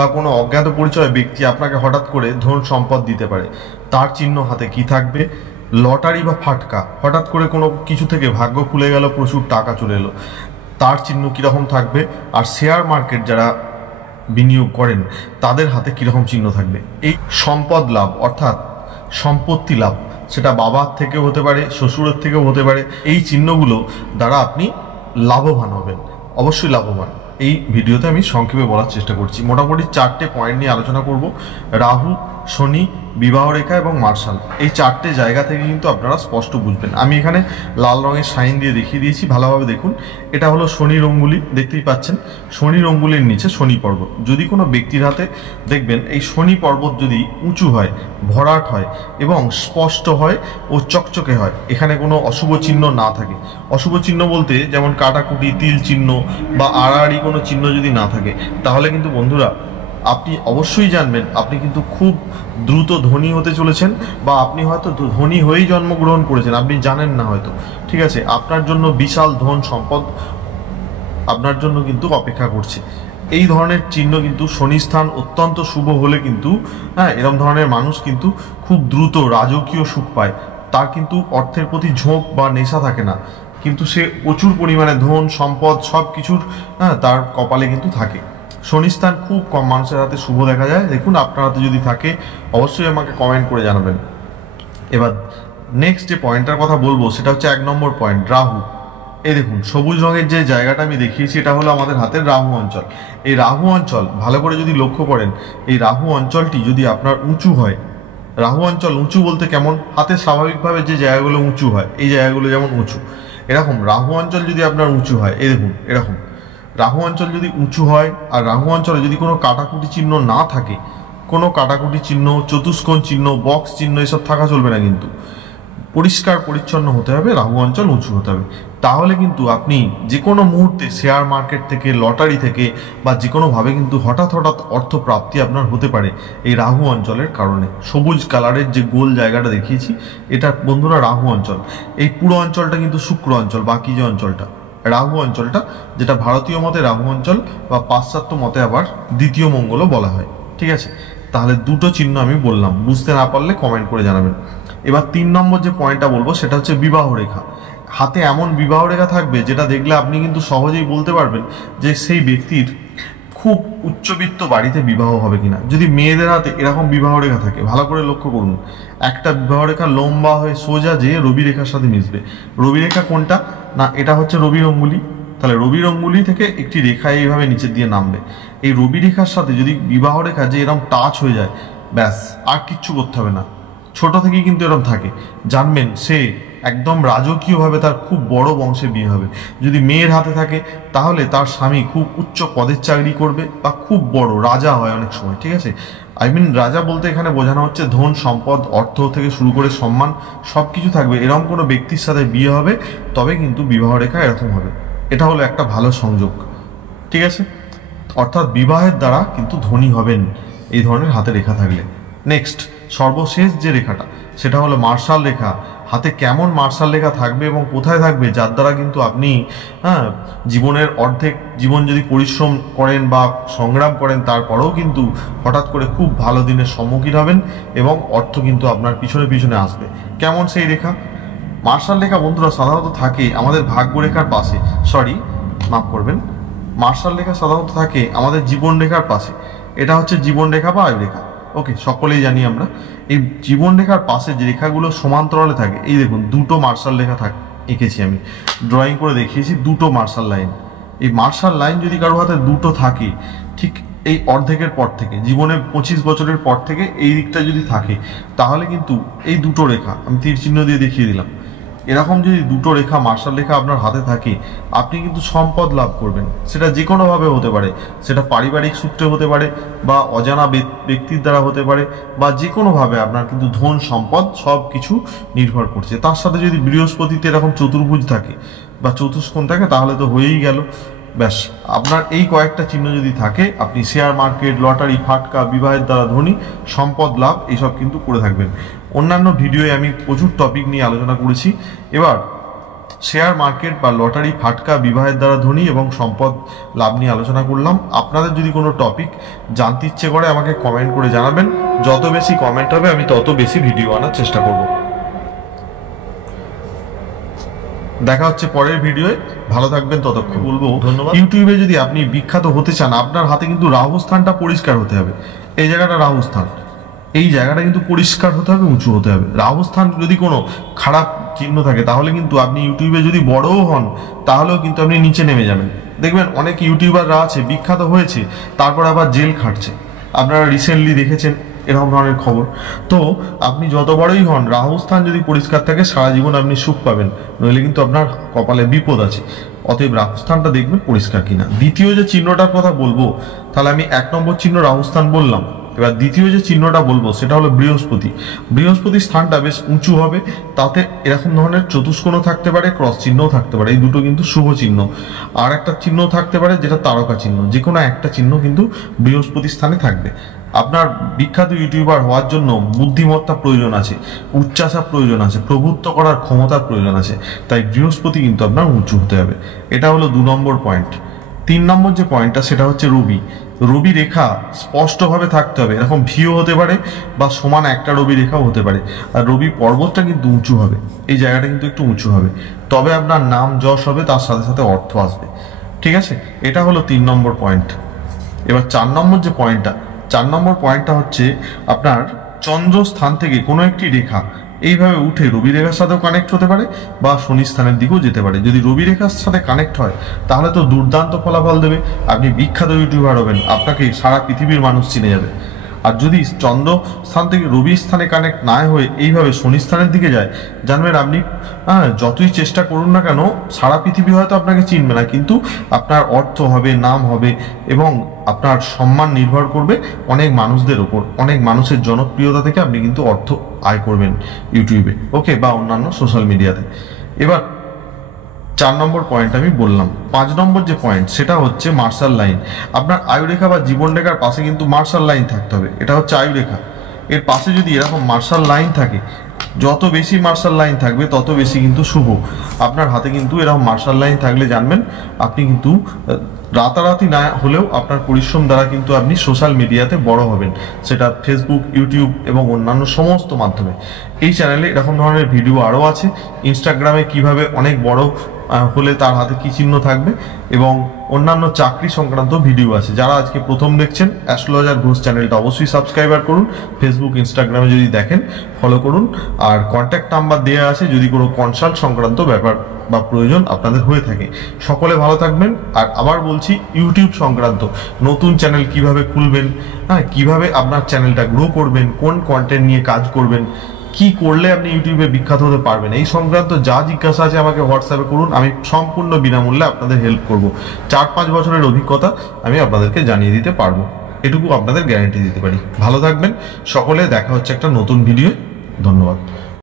বা কোনো অজ্ঞাত পরিচয় ব্যক্তি আপনাকে হঠাৎ করে ধন সম্পদ দিতে পারে। তার চিহ্ন হাতে কি থাকবে? লটারি বা ফাটকা, হঠাৎ করে কোনো কিছু থেকে ভাগ্য খুলে গেল, প্রচুর টাকা চলে এলো, তার চিহ্ন কীরকম থাকবে? আর শেয়ার মার্কেট যারা বিনিয়োগ করেন তাদের হাতে কীরকম চিহ্ন থাকবে? এই সম্পদ লাভ অর্থাৎ সম্পত্তি লাভ, সেটা বাবার থেকেও হতে পারে, শ্বশুরের থেকেও হতে পারে, এই চিহ্নগুলো দ্বারা আপনি লাভবান হবেন, অবশ্যই লাভবান। এই ভিডিওতে আমি সংক্ষেপে বলার চেষ্টা করছি। মোটামুটি 4টে পয়েন্ট নিয়ে আলোচনা করব। রাহু, শনি, বিবাহ রেখা এবং মার্শাল, এই 4টে জায়গা থেকে কিন্তু আপনারা স্পষ্ট বুঝবেন। আমি এখানে লাল রঙের সাইন দিয়ে দেখিয়ে দিয়েছি, ভালোভাবে দেখুন। এটা হলো শনির অঙ্গুলি, দেখতেই পাচ্ছেন। শনির অঙ্গুলির নিচে শনি পর্বত। যদি কোনো ব্যক্তির হাতে দেখবেন এই শনি পর্বত যদি উঁচু হয়, ভরাট হয় এবং স্পষ্ট হয় ও চকচকে হয়, এখানে কোনো অশুভ চিহ্ন না থাকে, অশুভ চিহ্ন বলতে যেমন কাটাকুটি, তিল চিহ্ন বা আড়াআড়ি কোনো চিহ্ন যদি না থাকে, তাহলে কিন্তু বন্ধুরা আপনি অবশ্যই জানবেন আপনি কিন্তু খুব দ্রুত ধনী হতে চলেছেন, বা আপনি হয়তো ধনী হয়েই জন্মগ্রহণ করেছেন, আপনি জানেন না হয়তো। ঠিক আছে, আপনার জন্য বিশাল ধন সম্পদ আপনার জন্য কিন্তু অপেক্ষা করছে। এই ধরনের চিহ্ন কিন্তু শনিস্থান অত্যন্ত শুভ হলে কিন্তু এরকম ধরনের মানুষ কিন্তু খুব দ্রুত রাজকীয় সুখ পায়। তার কিন্তু অর্থের প্রতি ঝোঁক বা নেশা থাকে না, কিন্তু সে প্রচুর পরিমাণে ধন সম্পদ সব কিছুর তার কপালে কিন্তু থাকে। শনিস্থান খুব কম মানুষের হাতে শুভ দেখা যায়। দেখুন আপনার হাতে যদি থাকে অবশ্যই আমাকে কমেন্ট করে জানাবেন। এবার নেক্সট যে পয়েন্টটার কথা বলবো সেটা হচ্ছে 1 নম্বর পয়েন্ট, রাহু। এই দেখুন সবুজ রঙের যে জায়গাটা আমি দেখিয়েছি, এটা হলো আমাদের হাতের রাহু অঞ্চল। এই রাহু অঞ্চল ভালো করে যদি লক্ষ্য করেন, এই রাহু অঞ্চলটি যদি আপনার উঁচু হয়, রাহু অঞ্চল উঁচু বলতে কেমন? হাতে স্বাভাবিকভাবে যে জায়গাগুলো উঁচু হয়, এই জায়গাগুলো যেমন উঁচু, এরকম রাহু অঞ্চল যদি আপনার উঁচু হয়, এই দেখুন এরকম রাহু অঞ্চল যদি উঁচু হয়, আর রাহু অঞ্চলে যদি কোনো কাটাকুটি চিহ্ন না থাকে, কোনো কাটাকুটি চিহ্ন, চতুষ্কোণ চিহ্ন, বক্স চিহ্ন এসব থাকা চলবে না, কিন্তু পরিষ্কার পরিচ্ছন্ন হতে হবে, রাহু অঞ্চল উঁচু হতে হবে। তাহলে কিন্তু আপনি যে কোনো মুহূর্তে শেয়ার মার্কেট থেকে, লটারি থেকে বা যে কোনোভাবে কিন্তু হঠাৎ হঠাৎ অর্থ প্রাপ্তি আপনার হতে পারে এই রাহু অঞ্চলের কারণে। সবুজ কালারের যে গোল জায়গাটা দেখিয়েছি, এটা বন্ধুরা রাহু অঞ্চল। এই পুরো অঞ্চলটা কিন্তু শুক্র অঞ্চল, বাকি যে অঞ্চলটা রাহু অঞ্চলটা, যেটা ভারতীয় মতে রাহু অঞ্চল বা পাশ্চাত্য মতে আবার দ্বিতীয় মঙ্গলও বলা হয়। ঠিক আছে, তাহলে দুটো চিহ্ন আমি বললাম, বুঝতে না পারলে কমেন্ট করে জানাবেন। এবার 3 নম্বর যে পয়েন্টটা বলবো সেটা হচ্ছে বিবাহ রেখা। হাতে এমন বিবাহ রেখা থাকবে যেটা দেখলে আপনি কিন্তু সহজেই বলতে পারবেন যে সেই ব্যক্তির খুব উচ্চবিত্ত বাড়িতে বিবাহ হবে কিনা। যদি মেয়েদের হাতে এরকম বিবাহ রেখা থাকে, ভালো করে লক্ষ্য করুন, একটা বিবাহ রেখা লম্বা হয়ে সোজা যে রবি রেখার সাথে মিশবে। রবি রেখা কোনটা? না, এটা হচ্ছে রবির অঙ্গুলি। তাহলে রবির অঙ্গুলি থেকে একটি রেখা এইভাবে নিচের দিয়ে নামবে। এই রবি রেখার সাথে যদি বিবাহ রেখা যে এরকম টাচ হয়ে যায়, ব্যাস আর কিচ্ছু করতে হবে না। ছোট থেকেই কিন্তু এরকম থাকে, জানবেন সে একদম রাজকীয়ভাবে তার খুব বড় বংশে বিয়ে হবে। যদি মেয়ের হাতে থাকে তাহলে তার স্বামী খুব উচ্চ পদের চাকরি করবে বা খুব বড় রাজা হয় অনেক সময়। ঠিক আছে, রাজা বলতে এখানে বোঝানো হচ্ছে ধন সম্পদ, অর্থ থেকে শুরু করে সম্মান সব কিছু থাকবে। এরকম কোনো ব্যক্তির সাথে বিয়ে হবে, তবে কিন্তু বিবাহ রেখা এরকম হবে। এটা হলো একটা ভালো সংযোগ। ঠিক আছে, অর্থাৎ বিবাহের দ্বারা কিন্তু ধনী হবেন এই ধরনের হাতে রেখা থাকলে। নেক্সট সর্বশেষ যে রেখাটা সেটা হলো মার্শাল রেখা। হাতে কেমন মার্শাল রেখা থাকবে এবং কোথায় থাকবে, যার দ্বারা কিন্তু আপনি জীবনের অর্ধেক জীবন যদি পরিশ্রম করেন বা সংগ্রাম করেন, তারপরেও কিন্তু হঠাৎ করে খুব ভালো দিনের সম্মুখীন হবেন এবং অর্থ কিন্তু আপনার পিছনে পিছনে আসবে। কেমন সেই রেখা? মার্শাল রেখা বন্ধুরা সাধারণত থাকে আমাদের ভাগ্য রেখার পাশে, মাফ করবেন, মার্শাল রেখা সাধারণত থাকে আমাদের জীবন রেখার পাশে। এটা হচ্ছে জীবন রেখা বা আয়ু রেখা। ওকে, সকলেই জানি আমরা। এই জীবন রেখার পাশে যে রেখাগুলো সমান্তরালে থাকে, এই দেখুন দুটো মার্শাল রেখা এঁকেছি, আমি ড্রয়িং করে দেখিয়েছি দুটো মার্শাল লাইন। এই মার্শাল লাইন যদি কারো হাতে দুটো থাকে, ঠিক এই অর্ধেকের পর থেকে, জীবনে 25 বছরের পর থেকে এই দিকটা যদি থাকে, তাহলে কিন্তু এই দুটো রেখা আমি তীর চিহ্ন দিয়ে দেখিয়ে দিলাম, এরকম যদি দুটো রেখা মার্শাল রেখা আপনার হাতে থাকে, আপনি কিন্তু সম্পদ লাভ করবেন। সেটা যে কোনোভাবে হতে পারে, সেটা পারিবারিক সূত্রে হতে পারে বা অজানা ব্যক্তির দ্বারা হতে পারে, বা যে কোনোভাবে আপনার কিন্তু ধন সম্পদ সব কিছু নির্ভর করছে। তার সাথে যদি বৃহস্পতিতে এরকম চতুর্ভুজ থাকে বা চতুষ্কোণ থাকে, তাহলে তো হয়েই গেল। ব্যাস, আপনার এই কয়েকটা চিহ্ন যদি থাকে, আপনি শেয়ার মার্কেট, লটারি, ফাটকা, বিবাহের দ্বারা ধনী, সম্পদ লাভ এইসব কিন্তু করে থাকবেন। অন্যান্য ভিডিওয়ে আমি প্রচুর টপিক নিয়ে আলোচনা করেছি। এবার শেয়ার মার্কেট বা লটারি, ফাটকা, বিবাহের দ্বারা ধনী এবং সম্পদ লাভ নিয়ে আলোচনা করলাম। আপনাদের যদি কোনো টপিক জানতে ইচ্ছে করে আমাকে কমেন্ট করে জানাবেন। যত বেশি কমেন্ট হবে আমি তত বেশি ভিডিও আনার চেষ্টা করব। দেখা হচ্ছে পরের ভিডিওয়ে, ভালো থাকবেন, ততক্ষণ বলবো ধন্যবাদ। ইউটিউবে যদি আপনি বিখ্যাত হতে চান, আপনার হাতে কিন্তু রাহু স্থানটা পরিষ্কার হতে হবে। এই জায়গাটা রাহু স্থান, এই জায়গাটা কিন্তু পরিষ্কার হতে হবে, উঁচু হতে হবে। রাহু স্থান যদি কোনো খারাপ চিহ্ন থাকে তাহলে কিন্তু আপনি ইউটিউবে যদি বড়ও হন তাহলেও কিন্তু আপনি নিচে নেমে যাবেন। দেখবেন অনেক ইউটিউবাররা আছে বিখ্যাত হয়েছে, তারপর আবার জেল খাটছে। আপনারা রিসেন্টলি দেখেছেন এরকম ধরনের খবর। তো আপনি যত বড়ই হন, রাহু স্থান যদি পরিষ্কার থাকে সারা জীবন আপনি সুখ পাবেন, নইলে কিন্তু আপনার কপালে বিপদ আছে। অতএব রাহু স্থানটা দেখবেন পরিষ্কার কিনা। দ্বিতীয় যে চিহ্নটার কথা বলবো, তাহলে আমি 1 নম্বর চিহ্ন রাহু স্থান বললাম। এবার দ্বিতীয় যে চিহ্নটা বলবো সেটা হলো বৃহস্পতি। বৃহস্পতির স্থানটা বেশ উঁচু হবে, তাতে এরকম ধরনের চতুষ্কোণ থাকতে পারে, ক্রস চিহ্নও থাকতে পারে। এই দুটো কিন্তু শুভ চিহ্ন। আর একটা চিহ্ন থাকতে পারে যেটা তারকা চিহ্ন। যে কোনো একটা চিহ্ন কিন্তু বৃহস্পতির স্থানে থাকবে। আপনার বিখ্যাত ইউটিউবার হওয়ার জন্য বুদ্ধিমত্তা প্রয়োজন আছে, উচ্চাসা প্রয়োজন আছে, প্রভুত্ব করার ক্ষমতার প্রয়োজন আছে। তাই বৃহস্পতি কিন্তু আপনার উঁচু হতে হবে। এটা হলো 2 নম্বর পয়েন্ট। 3 নম্বর যে পয়েন্টটা সেটা হচ্ছে রবি। রবি রেখা স্পষ্টভাবে থাকতে হবে, এরকম ভিও হতে পারে বা সমান একটা রবি রেখাও হতে পারে। আর রবি পর্বতটা কিন্তু উঁচু হবে, এই জায়গাটা কিন্তু একটু উঁচু হবে, তবে আপনার নাম যশ হবে, তার সাথে সাথে অর্থ আসবে। ঠিক আছে, এটা হলো 3 নম্বর পয়েন্ট। এবার 4 নম্বর যে পয়েন্টটা, 4 নম্বর পয়েন্টটা হচ্ছে আপনার চন্দ্র স্থান থেকে কোনো একটি রেখা এইভাবে উঠে রবি রেখার সাথেও কানেক্ট হতে পারে বা শনি স্থানের দিকেও যেতে পারে। যদি রবি রেখার সাথে কানেক্ট হয় তাহলে তো দুর্দান্ত ফলাফল দেবে, আপনি বিখ্যাত ইউটিউবার হবেন, আপনাকে সারা পৃথিবীর মানুষ চিনে যাবে। আর যদি চন্দ্র স্থান থেকে রবি স্থানে কানেক্ট না হয়ে এইভাবে শনি স্থানের দিকে যায়, জানবেন আপনি যতই চেষ্টা করুন না কেন সারা পৃথিবী হয়তো আপনাকে চিনবে না, কিন্তু আপনার অর্থ হবে, নাম হবে এবং আপনার সম্মান নির্ভর করবে অনেক মানুষদের ওপর। অনেক মানুষের জনপ্রিয়তা থেকে আপনি কিন্তু অর্থ আয় করবেন ইউটিউবে, ওকে, বা অন্যান্য সোশ্যাল মিডিয়াতে। এবার 4 নম্বর পয়েন্ট আমি বললাম। 5 নম্বর যে পয়েন্ট সেটা হচ্ছে মার্শাল লাইন। আপনার আয়ুরেখা বা জীবনরেখার পাশে কিন্তু মার্শাল লাইন থাকতে হবে। এটা হচ্ছে আয়ুরেখা, এর পাশে যদি এরকম মার্শাল লাইন থাকে, যত বেশি মার্শাল লাইন থাকবে তত বেশি কিন্তু শুভ। আপনার হাতে কিন্তু এরকম মার্শাল লাইন থাকলে জানবেন আপনি কিন্তু রাতারাতি না হলেও আপনার পরিশ্রম দ্বারা কিন্তু আপনি সোশ্যাল মিডিয়াতে বড় হবেন, সেটা ফেসবুক, ইউটিউব এবং অন্যান্য সমস্ত মাধ্যমে। এই চ্যানেলে এরকম ধরনের ভিডিও আরও আছে। ইনস্টাগ্রামে কিভাবে অনেক বড় হলে তার হাতে কী চিহ্ন থাকবে এবং অন্যান্য চাকরি সংক্রান্ত ভিডিও আছে। যারা আজকে প্রথম দেখছেন, অ্যাস্ট্রোলজার ঘোষ চ্যানেলটা অবশ্যই সাবস্ক্রাইবার করুন। ফেসবুক, ইনস্টাগ্রামে যদি দেখেন ফলো করুন। আর কন্ট্যাক্ট নাম্বার দেওয়া আছে যদি কোনো কনসাল্ট সংক্রান্ত ব্যাপার বা প্রয়োজন আপনাদের হয়ে থাকে। সকলে ভালো থাকবেন। আর আবার বলছি, ইউটিউব সংক্রান্ত নতুন চ্যানেল কিভাবে খুলবেন, কিভাবে আপনার চ্যানেলটা গ্রো করবেন, কোন কন্টেন্ট নিয়ে কাজ করবেন, কি করলে আপনি ইউটিউবে বিখ্যাত হতে পারবেন, এই সংক্রান্ত যা জিজ্ঞাসা আছে আমাকে হোয়াটসঅ্যাপে করুন। আমি সম্পূর্ণ বিনামূল্যে আপনাদের হেল্প করব। 4-5 বছরের অভিজ্ঞতা আমি আপনাদেরকে জানিয়ে দিতে পারবো, এটুকু আপনাদের গ্যারান্টি দিতে পারি। ভালো থাকবেন সকলে, দেখা হচ্ছে একটা নতুন ভিডিও। ধন্যবাদ।